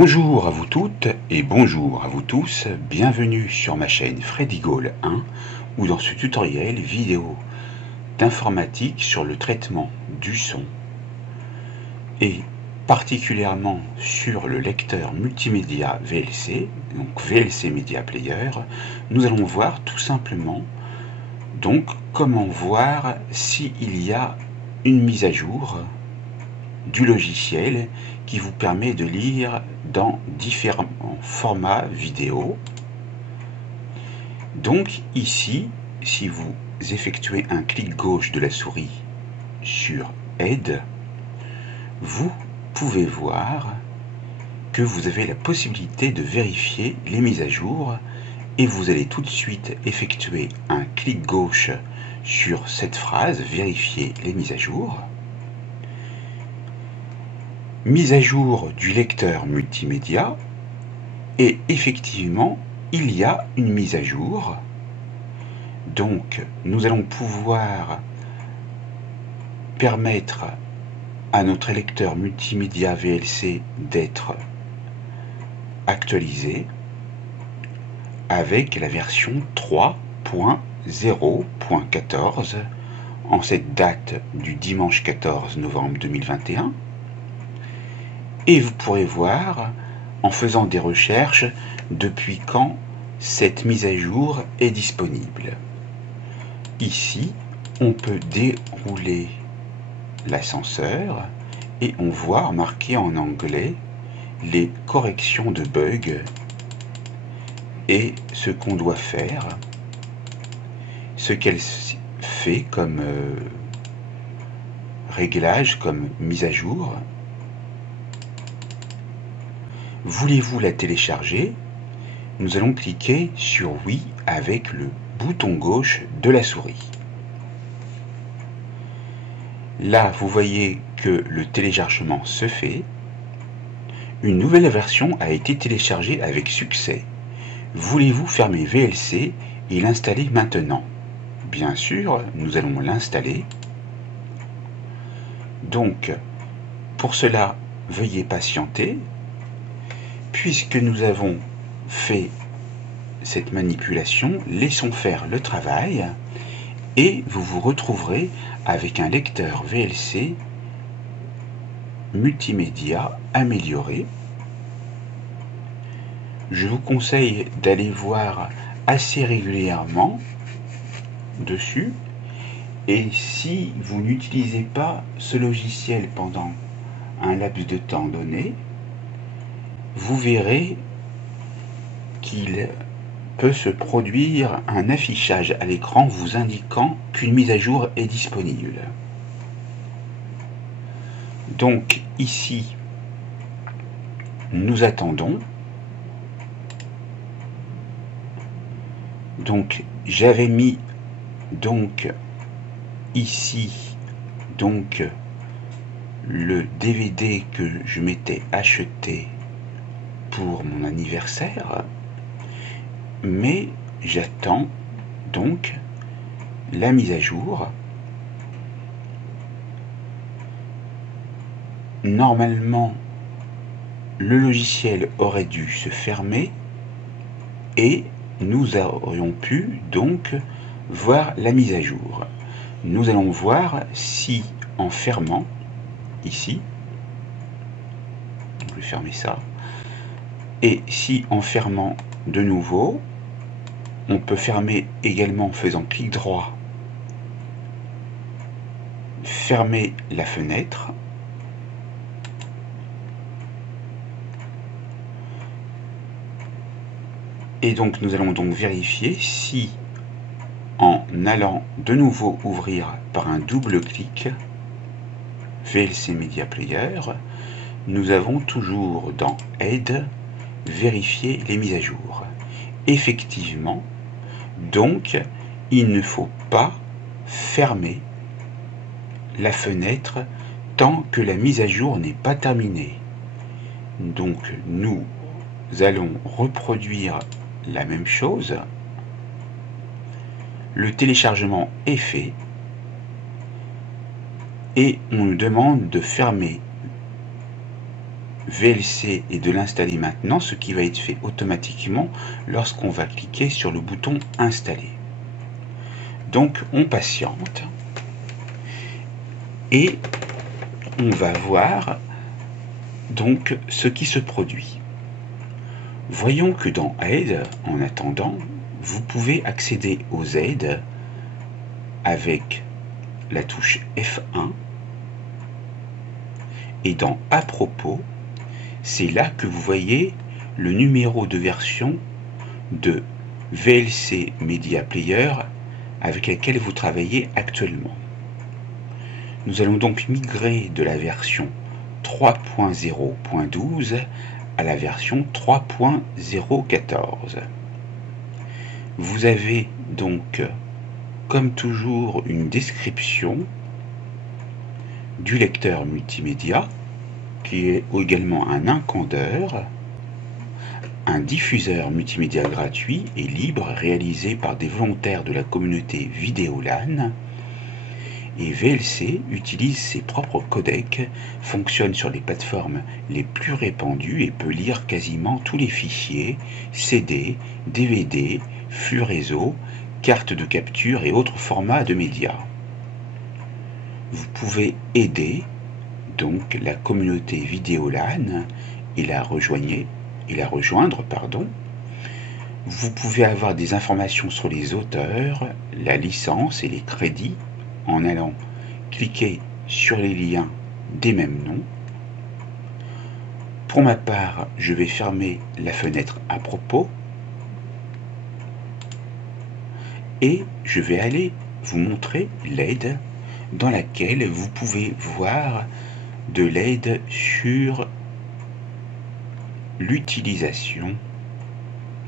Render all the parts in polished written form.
Bonjour à vous toutes et bonjour à vous tous, bienvenue sur ma chaîne Freddy Gall 1 ou dans ce tutoriel vidéo d'informatique sur le traitement du son et particulièrement sur le lecteur multimédia VLC, donc VLC Media Player. Nous allons voir tout simplement donc comment voir s'il y a une mise à jour du logiciel qui vous permet de lire dans différents formats vidéo. Donc ici, si vous effectuez un clic gauche de la souris sur Aide, vous pouvez voir que vous avez la possibilité de vérifier les mises à jour et vous allez tout de suite effectuer un clic gauche sur cette phrase, vérifier les mises à jour. Mise à jour du lecteur multimédia, et effectivement il y a une mise à jour. Donc nous allons pouvoir permettre à notre lecteur multimédia VLC d'être actualisé avec la version 3.0.14 en cette date du dimanche 14 novembre 2021. Et vous pourrez voir, en faisant des recherches, depuis quand cette mise à jour est disponible. Ici, on peut dérouler l'ascenseur et on voit marqué en anglais les corrections de bugs et ce qu'on doit faire, ce qu'elle fait comme réglage, comme mise à jour. Voulez-vous la télécharger? Nous allons cliquer sur oui avec le bouton gauche de la souris. Là, vous voyez que le téléchargement se fait. Une nouvelle version a été téléchargée avec succès. Voulez-vous fermer VLC et l'installer maintenant? Bien sûr, nous allons l'installer. Donc, pour cela, veuillez patienter. Puisque nous avons fait cette manipulation, laissons faire le travail et vous vous retrouverez avec un lecteur VLC multimédia amélioré. Je vous conseille d'aller voir assez régulièrement dessus, et si vous n'utilisez pas ce logiciel pendant un laps de temps donné, vous verrez qu'il peut se produire un affichage à l'écran vous indiquant qu'une mise à jour est disponible. Donc ici, nous attendons. Donc j'avais mis donc ici donc le DVD que je m'étais acheté pour mon anniversaire, mais j'attends donc la mise à jour. Normalement, le logiciel aurait dû se fermer et nous aurions pu donc voir la mise à jour. Nous allons voir si en fermant ici, je vais fermer ça, et si en fermant de nouveau, on peut fermer également en faisant clic droit, fermer la fenêtre, et donc nous allons donc vérifier si en allant de nouveau ouvrir par un double clic VLC Media Player, nous avons toujours dans Aide vérifier les mises à jour. Effectivement, donc il ne faut pas fermer la fenêtre tant que la mise à jour n'est pas terminée. Donc nous allons reproduire la même chose. Le téléchargement est fait et on nous demande de fermer VLC et de l'installer maintenant, ce qui va être fait automatiquement lorsqu'on va cliquer sur le bouton installer. Donc on patiente et on va voir donc ce qui se produit. Voyons que dans Aide, en attendant, vous pouvez accéder aux aides avec la touche F1 et dans À propos, c'est là que vous voyez le numéro de version de VLC Media Player avec laquelle vous travaillez actuellement. Nous allons donc migrer de la version 3.0.12 à la version 3.0.14. Vous avez donc, comme toujours, une description du lecteur multimédia, qui est également un encodeur, un diffuseur multimédia gratuit et libre réalisé par des volontaires de la communauté Vidéolan. Et VLC utilise ses propres codecs, fonctionne sur les plateformes les plus répandues et peut lire quasiment tous les fichiers, CD, DVD, flux réseau, cartes de capture et autres formats de médias. Vous pouvez aider donc la communauté Vidéolan et la rejoindre. Vous pouvez avoir des informations sur les auteurs, la licence et les crédits en allant cliquer sur les liens des mêmes noms. Pour ma part, je vais fermer la fenêtre à propos et je vais aller vous montrer l'aide dans laquelle vous pouvez voir de l'aide sur l'utilisation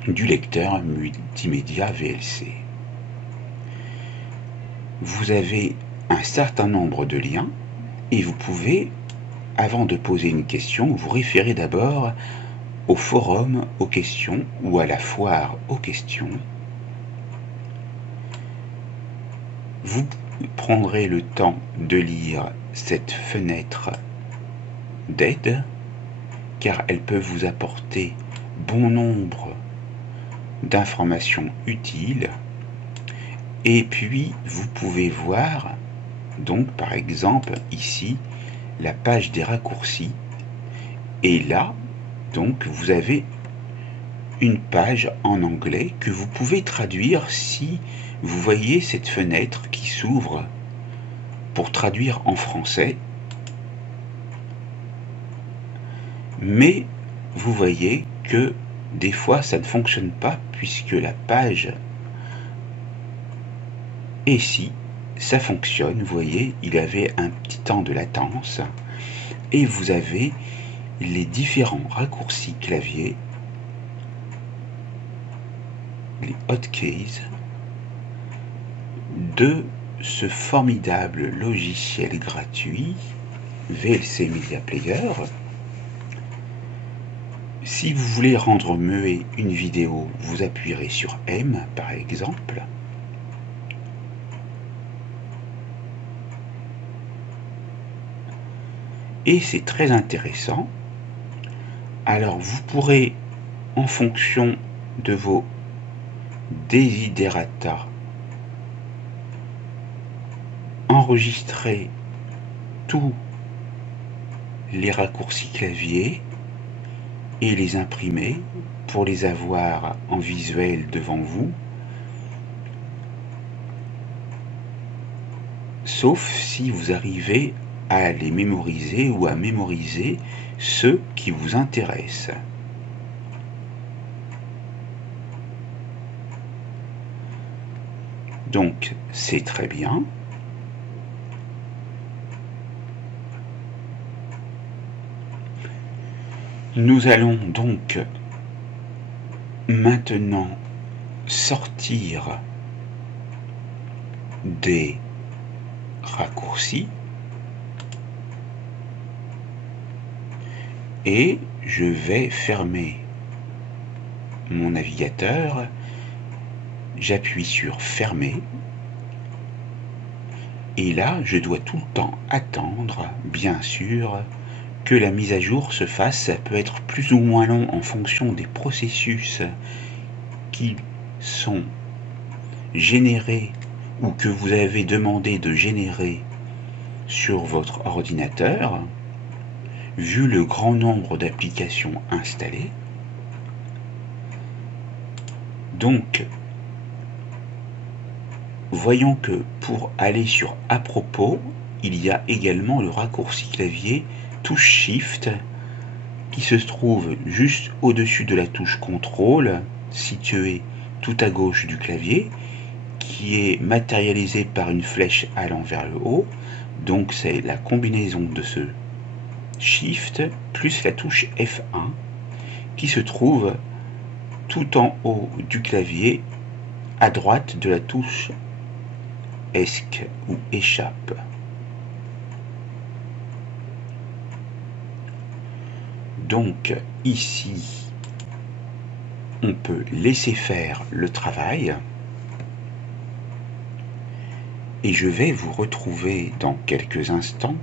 du lecteur multimédia VLC. Vous avez un certain nombre de liens et vous pouvez, avant de poser une question, vous référer d'abord au forum aux questions ou à la foire aux questions. Vous prendrez le temps de lire cette fenêtre d'aide car elle peut vous apporter bon nombre d'informations utiles. Et puis vous pouvez voir donc par exemple ici la page des raccourcis et là donc vous avez une page en anglais que vous pouvez traduire si vous voyez cette fenêtre qui s'ouvre pour traduire en français, mais vous voyez que des fois ça ne fonctionne pas puisque la page et si ça fonctionne, vous voyez, il y avait un petit temps de latence et vous avez les différents raccourcis clavier, les hotkeys de ce formidable logiciel gratuit VLC Media Player. Si vous voulez rendre muet une vidéo, vous appuierez sur M par exemple. Et c'est très intéressant. Alors vous pourrez, en fonction de vos desiderata, enregistrer tous les raccourcis clavier et les imprimer pour les avoir en visuel devant vous, sauf si vous arrivez à les mémoriser ou à mémoriser ceux qui vous intéressent. Donc c'est très bien. Nous allons donc maintenant sortir des raccourcis et je vais fermer mon navigateur. J'appuie sur fermer et là je dois tout le temps attendre bien sûr que la mise à jour se fasse. Ça peut être plus ou moins long en fonction des processus qui sont générés ou que vous avez demandé de générer sur votre ordinateur, vu le grand nombre d'applications installées. Donc, voyons que pour aller sur à propos, il y a également le raccourci clavier touche Shift qui se trouve juste au-dessus de la touche contrôle, située tout à gauche du clavier, qui est matérialisé par une flèche allant vers le haut. Donc c'est la combinaison de ce Shift plus la touche F1 qui se trouve tout en haut du clavier à droite de la touche ESC ou échappe. Donc ici, on peut laisser faire le travail et je vais vous retrouver dans quelques instants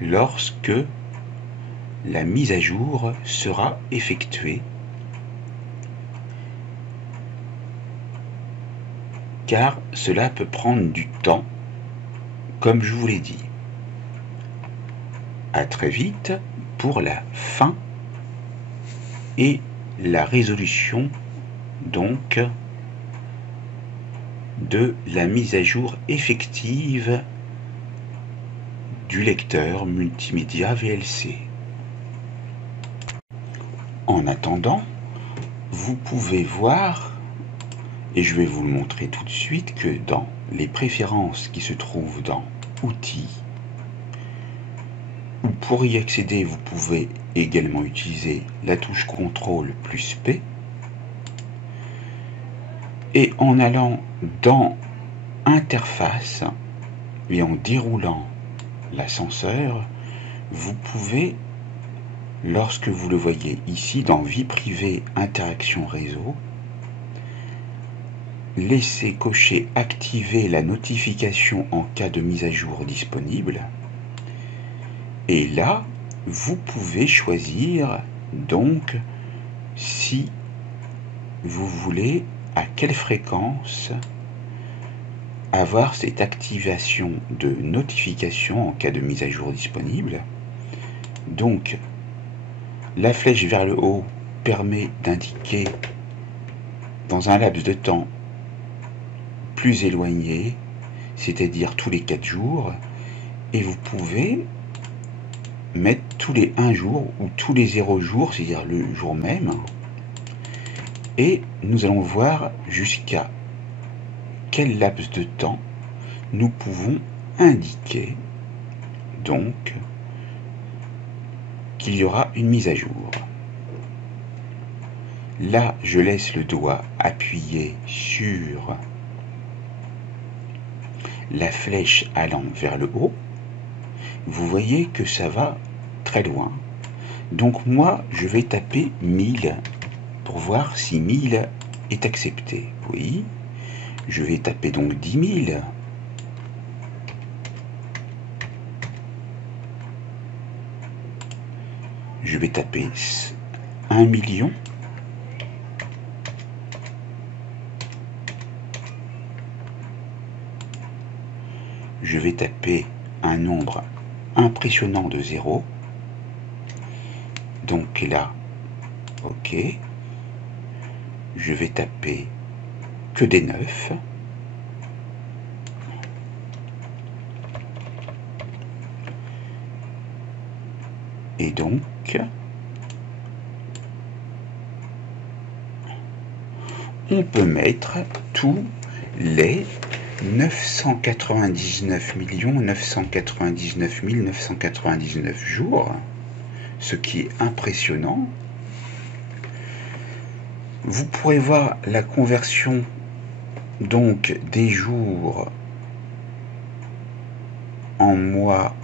lorsque la mise à jour sera effectuée, car cela peut prendre du temps, comme je vous l'ai dit. À très vite pour la fin et la résolution donc de la mise à jour effective du lecteur multimédia VLC. En attendant, vous pouvez voir, et je vais vous le montrer tout de suite, que dans les préférences qui se trouvent dans Outils, ou pour y accéder, vous pouvez également utiliser la touche CTRL plus P. Et en allant dans Interface et en déroulant l'ascenseur, vous pouvez, lorsque vous le voyez ici dans Vie privée, Interaction réseau, laisser cocher Activer la notification en cas de mise à jour disponible. Et là, vous pouvez choisir donc si vous voulez à quelle fréquence avoir cette activation de notification en cas de mise à jour disponible. Donc, la flèche vers le haut permet d'indiquer dans un laps de temps plus éloigné, c'est-à-dire tous les 4 jours, et vous pouvez mettre tous les 1 jour ou tous les 0 jours, c'est-à-dire le jour même, et nous allons voir jusqu'à quel laps de temps nous pouvons indiquer donc qu'il y aura une mise à jour. Là, je laisse le doigt appuyé sur la flèche allant vers le haut. Vous voyez que ça va très loin. Donc moi, je vais taper 1000 pour voir si 1000 est accepté. Oui, je vais taper donc 10 000. Je vais taper 1 million. Je vais taper un nombre impressionnant de 0. Donc là, OK. Je vais taper que des 9. Et donc, on peut mettre tous les 999 999 999 jours, ce qui est impressionnant. Vous pourrez voir la conversion donc des jours en mois,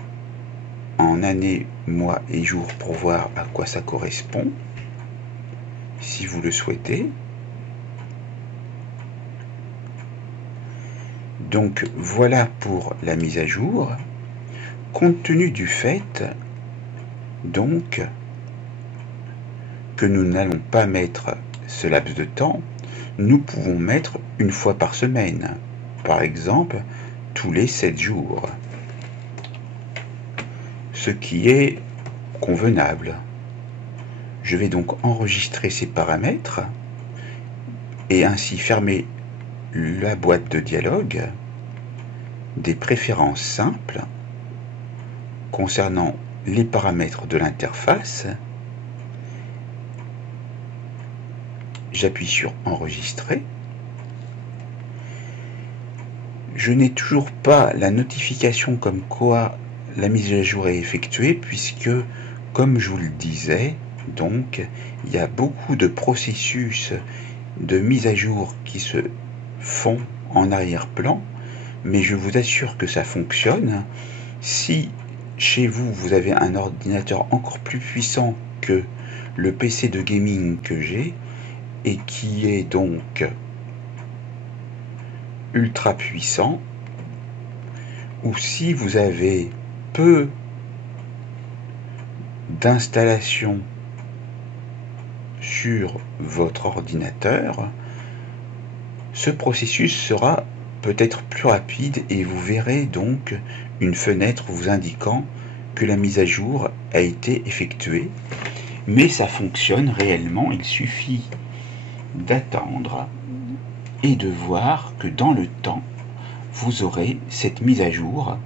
en années, mois et jours pour voir à quoi ça correspond, si vous le souhaitez. Donc voilà pour la mise à jour. Compte tenu du fait donc que nous n'allons pas mettre ce laps de temps, nous pouvons mettre une fois par semaine, par exemple tous les 7 jours, ce qui est convenable. Je vais donc enregistrer ces paramètres et ainsi fermer la boîte de dialogue des préférences simples concernant les paramètres de l'interface. J'appuie sur enregistrer. Je n'ai toujours pas la notification comme quoi la mise à jour est effectuée, puisque, comme je vous le disais, donc, il y a beaucoup de processus de mise à jour qui se font en arrière-plan, mais je vous assure que ça fonctionne. Si chez vous, vous avez un ordinateur encore plus puissant que le PC de gaming que j'ai, et qui est donc ultra puissant, ou si vous avez peu d'installation sur votre ordinateur, ce processus sera peut-être plus rapide et vous verrez donc une fenêtre vous indiquant que la mise à jour a été effectuée. Mais ça fonctionne réellement, il suffit d'attendre et de voir que dans le temps, vous aurez cette mise à jour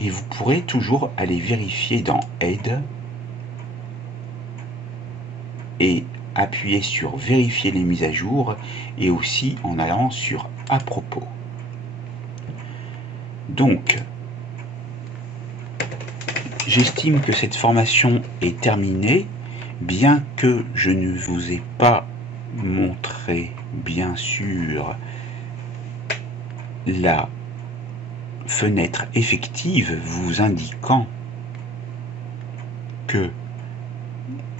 et vous pourrez toujours aller vérifier dans Aide et appuyer sur vérifier les mises à jour et aussi en allant sur à propos. Donc, j'estime que cette formation est terminée, bien que je ne vous ai pas montré, bien sûr, la fenêtre effective vous indiquant que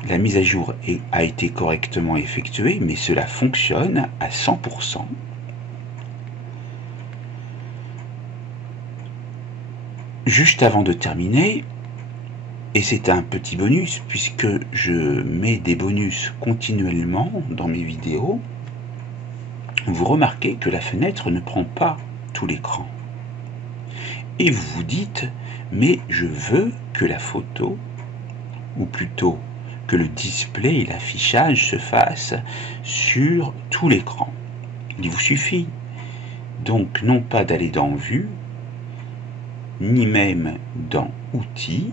la mise à jour a été correctement effectuée, mais cela fonctionne à 100%. Juste avant de terminer, et c'est un petit bonus puisque je mets des bonus continuellement dans mes vidéos, vous remarquez que la fenêtre ne prend pas tout l'écran. Et vous vous dites, mais je veux que la photo, ou plutôt que le display et l'affichage se fassent sur tout l'écran. Il vous suffit donc non pas d'aller dans Vue, ni même dans Outils,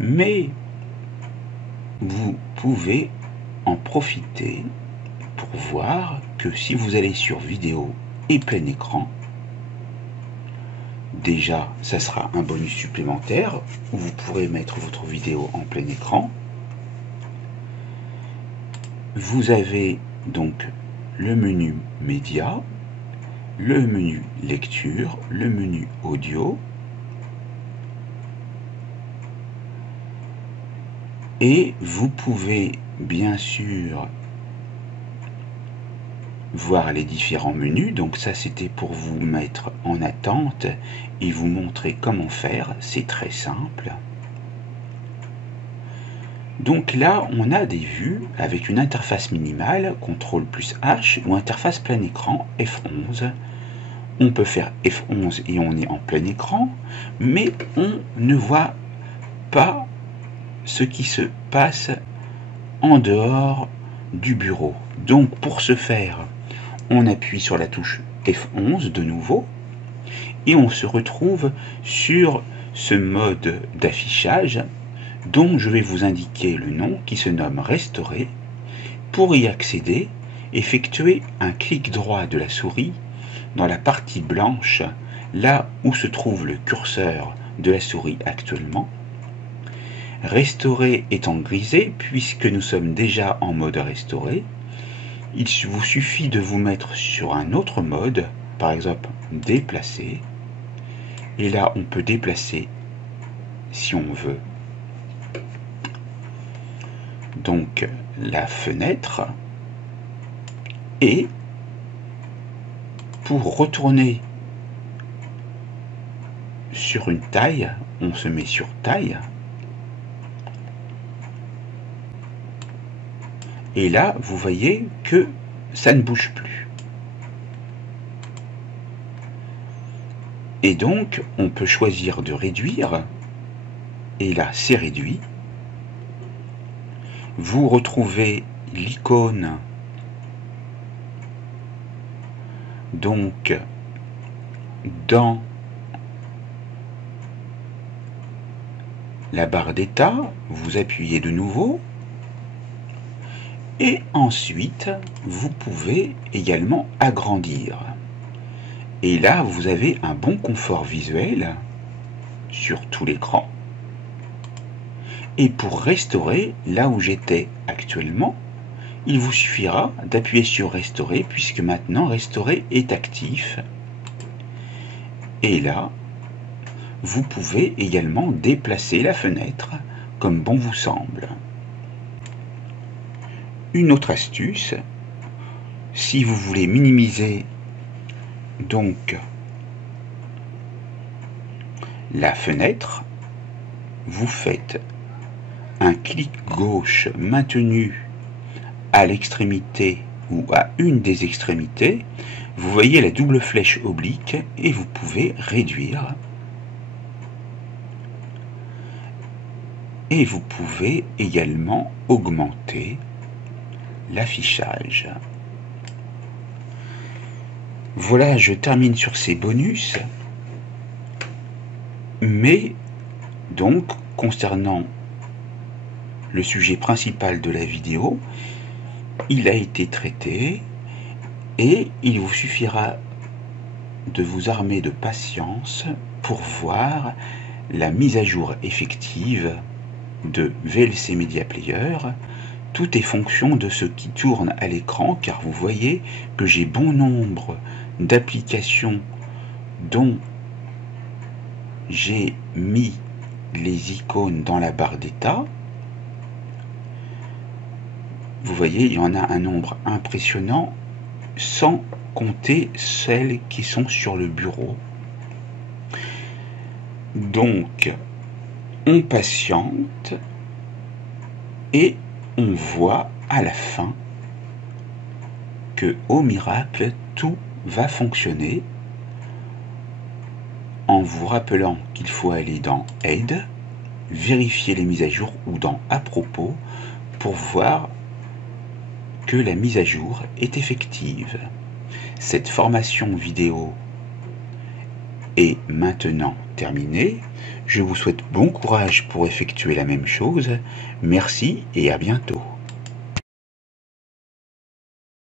mais vous pouvez en profiter pour voir que si vous allez sur Vidéo et plein écran, déjà ça sera un bonus supplémentaire où vous pourrez mettre votre vidéo en plein écran. Vous avez donc le menu média, le menu lecture, le menu audio et vous pouvez bien sûr voir les différents menus. Donc ça c'était pour vous mettre en attente et vous montrer comment faire, c'est très simple. Donc là on a des vues avec une interface minimale, CTRL plus H, ou interface plein écran, F11. On peut faire F11 et on est en plein écran, mais on ne voit pas ce qui se passe en dehors du bureau. Donc pour ce faire, on appuie sur la touche F11 de nouveau et on se retrouve sur ce mode d'affichage dont je vais vous indiquer le nom qui se nomme Restaurer. Pour y accéder, effectuez un clic droit de la souris dans la partie blanche, là où se trouve le curseur de la souris actuellement. Restaurer étant grisé, puisque nous sommes déjà en mode restauré, il vous suffit de vous mettre sur un autre mode, par exemple déplacer, et là on peut déplacer si on veut donc la fenêtre, et pour retourner sur une taille, on se met sur taille. Et là, vous voyez que ça ne bouge plus. Et donc, on peut choisir de réduire. Et là, c'est réduit. Vous retrouvez l'icône donc dans la barre d'état. Vous appuyez de nouveau. Et ensuite, vous pouvez également agrandir. Et là, vous avez un bon confort visuel sur tout l'écran. Et pour restaurer, là où j'étais actuellement, il vous suffira d'appuyer sur restaurer, puisque maintenant restaurer est actif. Et là, vous pouvez également déplacer la fenêtre comme bon vous semble. Une autre astuce, si vous voulez minimiser donc la fenêtre, vous faites un clic gauche maintenu à l'extrémité ou à une des extrémités. Vous voyez la double flèche oblique et vous pouvez réduire. Et vous pouvez également augmenter l'affichage. Voilà, je termine sur ces bonus. Mais donc, concernant le sujet principal de la vidéo, il a été traité et il vous suffira de vous armer de patience pour voir la mise à jour effective de VLC Media Player. Tout est fonction de ce qui tourne à l'écran, car vous voyez que j'ai bon nombre d'applications dont j'ai mis les icônes dans la barre d'état. Vous voyez, il y en a un nombre impressionnant, sans compter celles qui sont sur le bureau. Donc, on patiente et on voit à la fin que, au miracle, tout va fonctionner, en vous rappelant qu'il faut aller dans Aide, vérifier les mises à jour, ou dans À propos, pour voir que la mise à jour est effective. Cette formation vidéo est maintenant terminée. Je vous souhaite bon courage pour effectuer la même chose. Merci et à bientôt.